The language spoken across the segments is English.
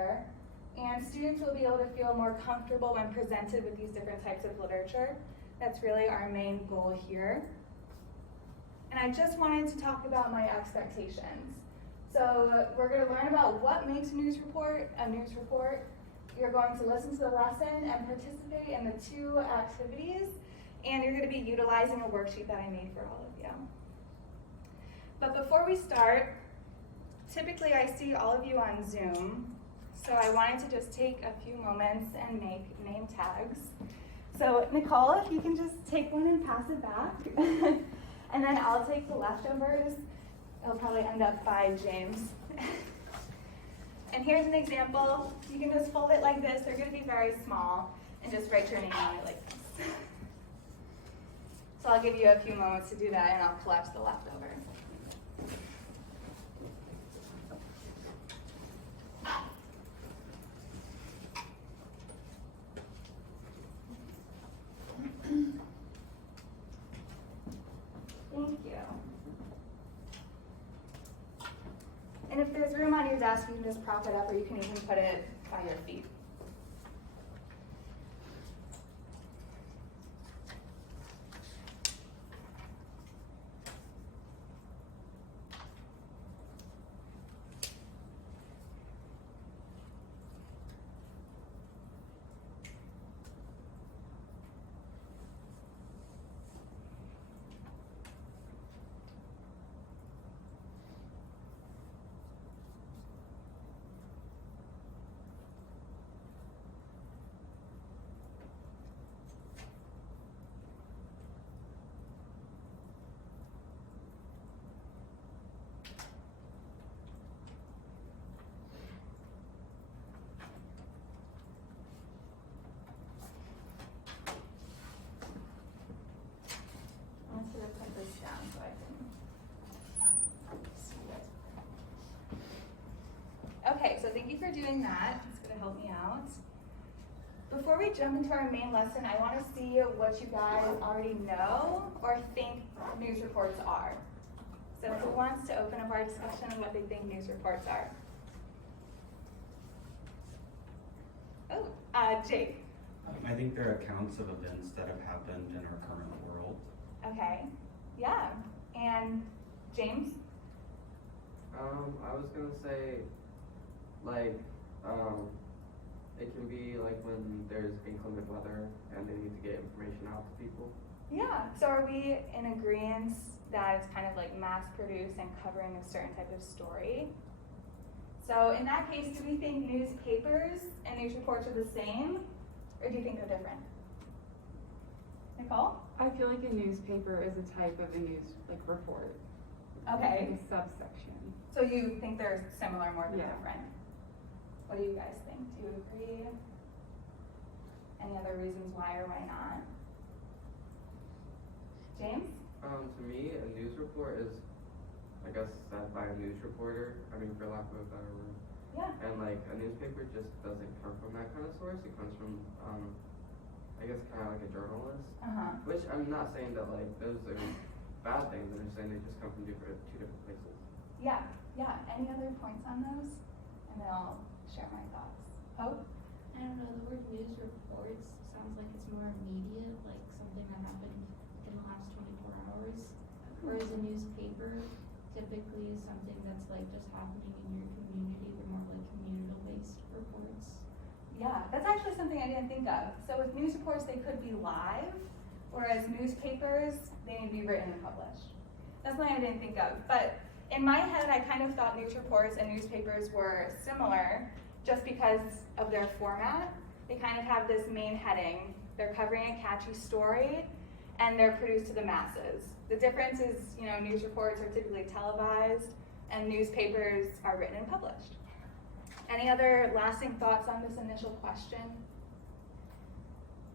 literature, and students will be able to feel more comfortable when presented with these different types of literature. That's really our main goal here. And I just wanted to talk about my expectations. So we're going to learn about what makes a news report a news report. You're going to listen to the lesson and participate in the 2 activities, and you're going to be utilizing a worksheet that I made for all of you. But before we start, typically I see all of you on Zoom, so I wanted to just take a few moments and make name tags. So Nicole, if you can just take one and pass it back, and then I'll take the leftovers. It'll probably end up by James. And here's an example. You can just fold it like this. They're going to be very small, and just write your name on it like this. So I'll give you a few moments to do that, and I'll collect the leftovers. Thank you. And if there's room on your desk, you can just prop it up, or you can even put it by your feet. I'm just going to put this down so I can see it. Okay, so thank you for doing that. It's going to help me out. Before we jump into our main lesson, I want to see what you guys already know or think news reports are. So who wants to open up our discussion on what they think news reports are? Oh, Jake. I think they're accounts of events that have happened in our current world. Okay, yeah. And James? I was gonna say, like, it can be like when there's inclement weather and they need to get information out to people. Yeah, so are we in agreement that it's kind of like mass produced and covering a certain type of story? So in that case, do we think newspapers and news reports are the same, or do you think they're different? Nicole? I feel like a newspaper is a type of a news report. Okay. Like a subsection. So you think they're similar more than Yeah. different? What do you guys think? Do you agree? Any other reasons why or why not? James? To me, a news report is, I guess, said by a news reporter. I mean, for lack of a better word. Yeah. And like a newspaper just doesn't come from that kind of source. It comes from, I guess, kind of like a journalist. Which I'm not saying that like those are bad things. I'm just saying they just come from two different places. Yeah, yeah. Any other points on those? And then I'll share my thoughts. Hope? I don't know, the word news reports sounds like it's more immediate, like something that happened in the last 24 hours. Whereas a newspaper typically is something that's like just happening in your community. They're more like communal-based reports. Yeah, that's actually something I didn't think of. So with news reports, they could be live, whereas newspapers, they need to be written and published. That's something I didn't think of. But in my head, I kind of thought news reports and newspapers were similar just because of their format. They kind of have this main heading. They're covering a catchy story, and they're produced to the masses. The difference is, you know, news reports are typically televised, and newspapers are written and published. Any other lasting thoughts on this initial question?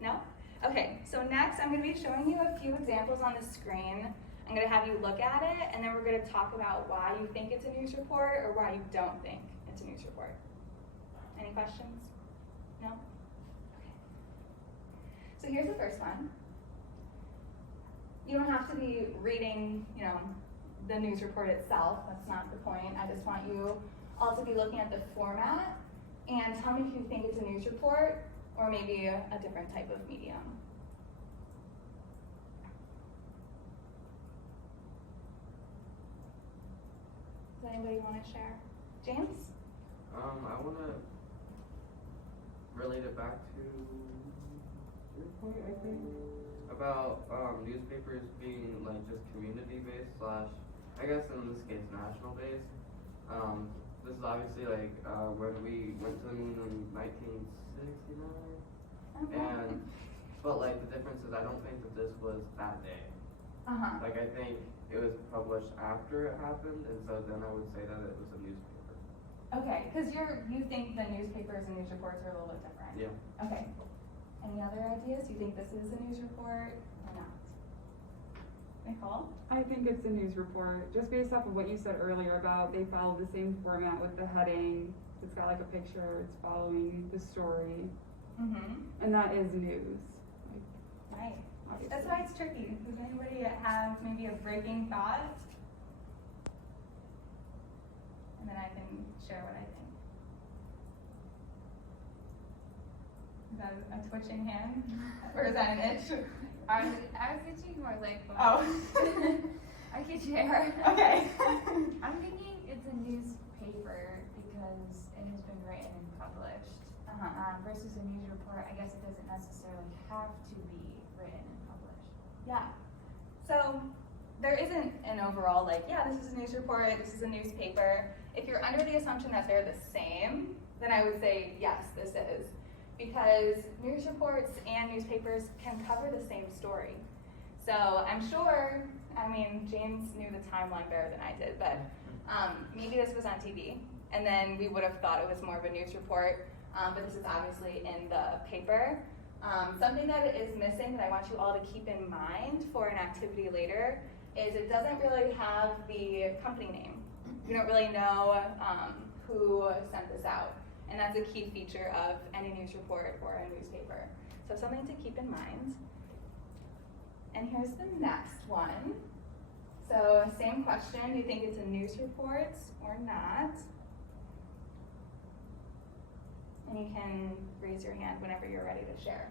No? Okay, so next I'm going to be showing you a few examples on the screen. I'm going to have you look at it, and then we're going to talk about why you think it's a news report or why you don't think it's a news report. Any questions? No? Okay. So here's the first one. You don't have to be reading, you know, the news report itself. That's not the point. I just want you all to be looking at the format. And tell me if you think it's a news report or maybe a different type of medium. Does anybody want to share? James? I wanna relate it back to your point, I think, about, newspapers being like just community-based slash, I guess in this case, national-based. This is obviously like, when we went to the moon in 1969, and, but like the difference is I don't think that this was that day. Uh-huh. Like I think it was published after it happened, and so then I would say that it was a newspaper. Okay, because you think the newspapers and news reports are a little bit different. Yeah. Okay. Any other ideas? Do you think this is a news report or not? Nicole? I think it's a news report, just based off of what you said earlier about they follow the same format with the heading. It's got like a picture, it's following the story, Mm-hmm. and that is news. Right. Obviously. That's why it's tricky. Does anybody have maybe a breaking thought? And then I can share what I think. Is that a twitching hand? Or is that an itch? I was itching more like. Oh. I could share. Okay. I'm thinking it's a newspaper because it has been written and published. Uh-huh. Versus a news report, I guess it doesn't necessarily have to be written and published. Yeah. So there isn't an overall like, yeah, this is a news report, this is a newspaper. If you're under the assumption that they're the same, then I would say yes, this is. Because news reports and newspapers can cover the same story. So I'm sure, I mean, James knew the timeline better than I did, but maybe this was on TV, and then we would have thought it was more of a news report, but this is obviously in the paper. Something that is missing that I want you all to keep in mind for an activity later is it doesn't really have the company name. We don't really know who sent this out. And that's a key feature of any news report or a newspaper. So something to keep in mind. And here's the next one. So same question, do you think it's a news report or not? And you can raise your hand whenever you're ready to share.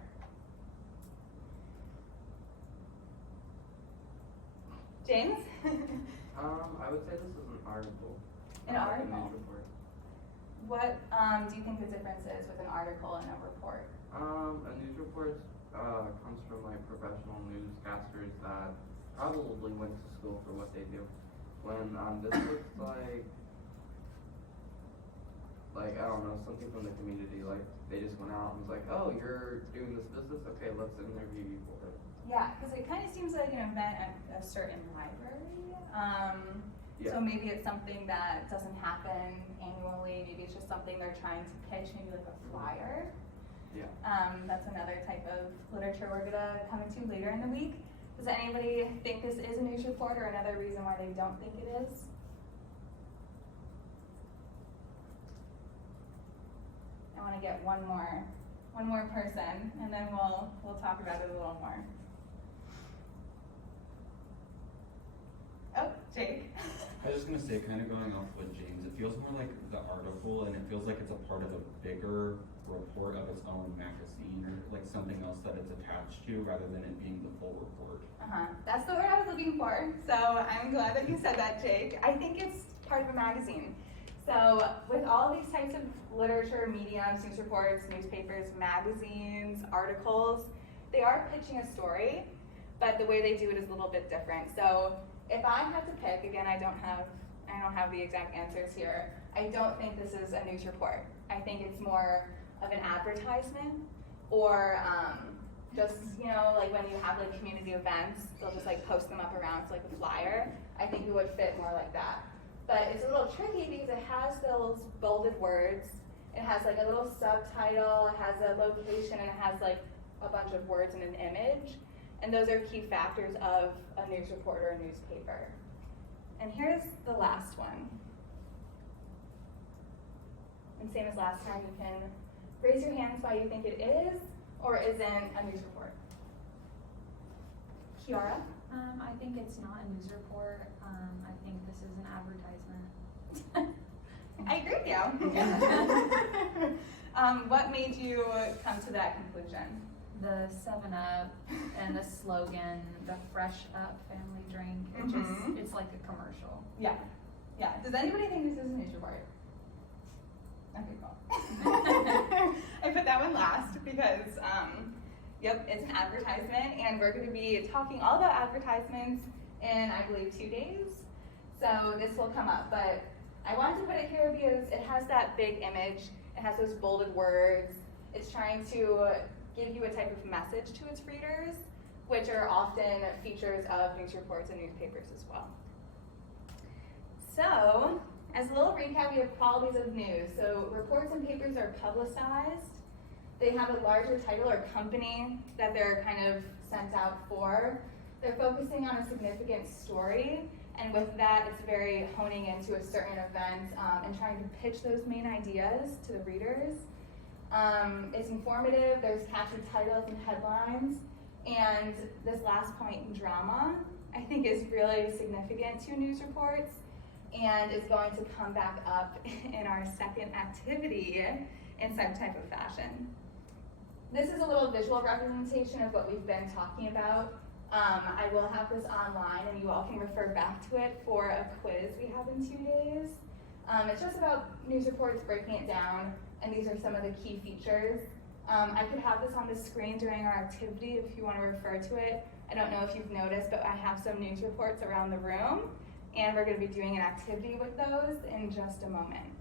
James? I would say this is an article. An not like article? A news report. What do you think the difference is with an article and a report? A news report comes from like professional newscasters that probably went to school for what they do. When this looks like I don't know, something from the community, like they just went out and was like, oh, you're doing this business? Okay, let's interview you for it. Yeah, because it kind of seems like an event at a certain library. Yeah. So maybe it's something that doesn't happen annually. Maybe it's just something they're trying to pitch, maybe like a flyer. Yeah. That's another type of literature we're gonna come into later in the week. Does anybody think this is a news report or another reason why they don't think it is? I want to get one more person, and then we'll talk about it a little more. Oh, Jake. I was just gonna say, kind of going off with James, it feels more like the article, and it feels like it's a part of a bigger report of its own magazine, or like something else that it's attached to, rather than it being the full report. That's the word I was looking for. So I'm glad that you said that, Jake. I think it's part of a magazine. So with all these types of literature, mediums, news reports, newspapers, magazines, articles, they are pitching a story, but the way they do it is a little bit different. So if I had to pick, again, I don't have the exact answers here. I don't think this is a news report. I think it's more of an advertisement, or just, like when you have like community events, they'll just like post them up around, so like a flyer. I think it would fit more like that. But it's a little tricky because it has those bolded words. It has like a little subtitle, it has a location, and it has like a bunch of words and an image. And those are key factors of a news report or a newspaper. And here's the last one. And same as last time, you can raise your hands why you think it is or isn't a news report. Kiara? I think it's not a news report. I think this is an advertisement. I agree with you. What made you come to that conclusion? The 7-Up and the slogan, the Fresh Up family drink, it's like a commercial. Yeah. Yeah. Does anybody think this is a news report? Okay, cool. I put that one last because, yep, it's an advertisement, and we're going to be talking all about advertisements in, I believe, 2 days. So this will come up, but I wanted to put it here because it has that big image. It has those bolded words. It's trying to give you a type of message to its readers, which are often features of news reports and newspapers as well. So, as a little recap, we have qualities of news. So reports and papers are publicized. They have a larger title or company that they're kind of sent out for. They're focusing on a significant story, and with that, it's very honing into a certain event and trying to pitch those main ideas to the readers. It's informative, there's catchy titles and headlines, and this last point, drama, I think is really significant to news reports and is going to come back up in our second activity in some type of fashion. This is a little visual representation of what we've been talking about. I will have this online and you all can refer back to it for a quiz we have in 2 days. It's just about news reports, breaking it down, and these are some of the key features. I could have this on the screen during our activity if you want to refer to it. I don't know if you've noticed, but I have some news reports around the room, and we're going to be doing an activity with those in just a moment.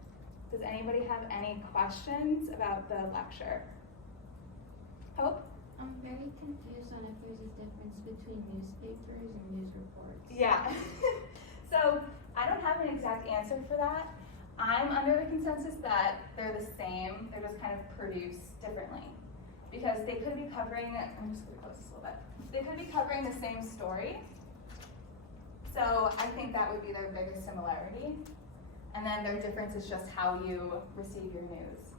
Does anybody have any questions about the lecture? Hope? I'm very confused on if there's a difference between newspapers and news reports. Yeah. So I don't have an exact answer for that. I'm under the consensus that they're the same, they're just kind of produced differently. Because they could be covering, I'm just gonna close this a little bit. They could be covering the same story. So I think that would be their biggest similarity. And then their difference is just how you receive your news.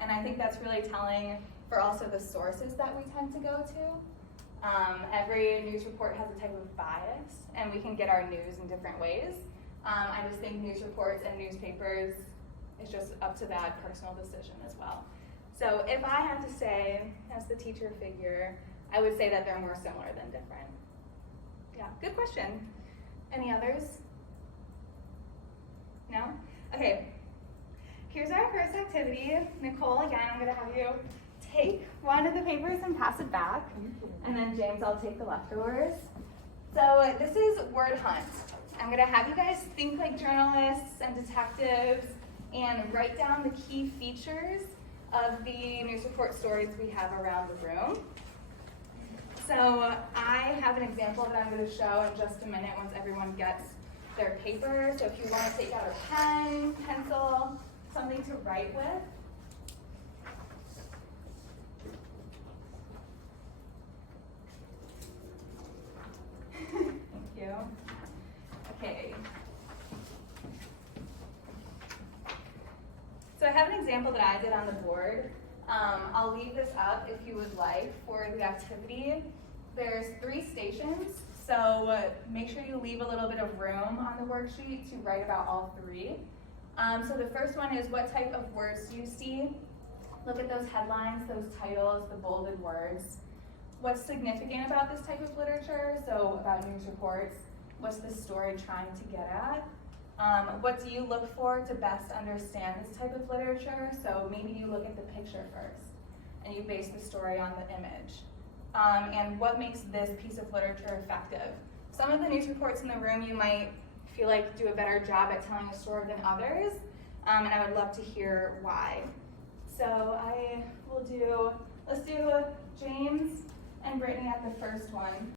And I think that's really telling for also the sources that we tend to go to. Every news report has a type of bias, and we can get our news in different ways. I just think news reports and newspapers is just up to that personal decision as well. So if I had to say, as the teacher figure, I would say that they're more similar than different. Yeah, good question. Any others? No? Okay, here's our first activity. Nicole, again, I'm gonna have you take one of the papers and pass it back. And then James, I'll take the leftovers. So this is word hunt. I'm gonna have you guys think like journalists and detectives and write down the key features of the news report stories we have around the room. So I have an example that I'm gonna show in just a minute once everyone gets their paper. So if you wanna take out a pen, pencil, something to write with. Thank you. Okay. So I have an example that I did on the board. I'll leave this up if you would like for the activity. There's 3 stations, so make sure you leave a little bit of room on the worksheet to write about all 3. So the first one is, what type of words do you see? Look at those headlines, those titles, the bolded words. What's significant about this type of literature? So about news reports, what's the story trying to get at? What do you look for to best understand this type of literature? So maybe you look at the picture first and you base the story on the image. And what makes this piece of literature effective? Some of the news reports in the room you might feel like do a better job at telling a story than others, and I would love to hear why. So let's do James and Brittany at the first one.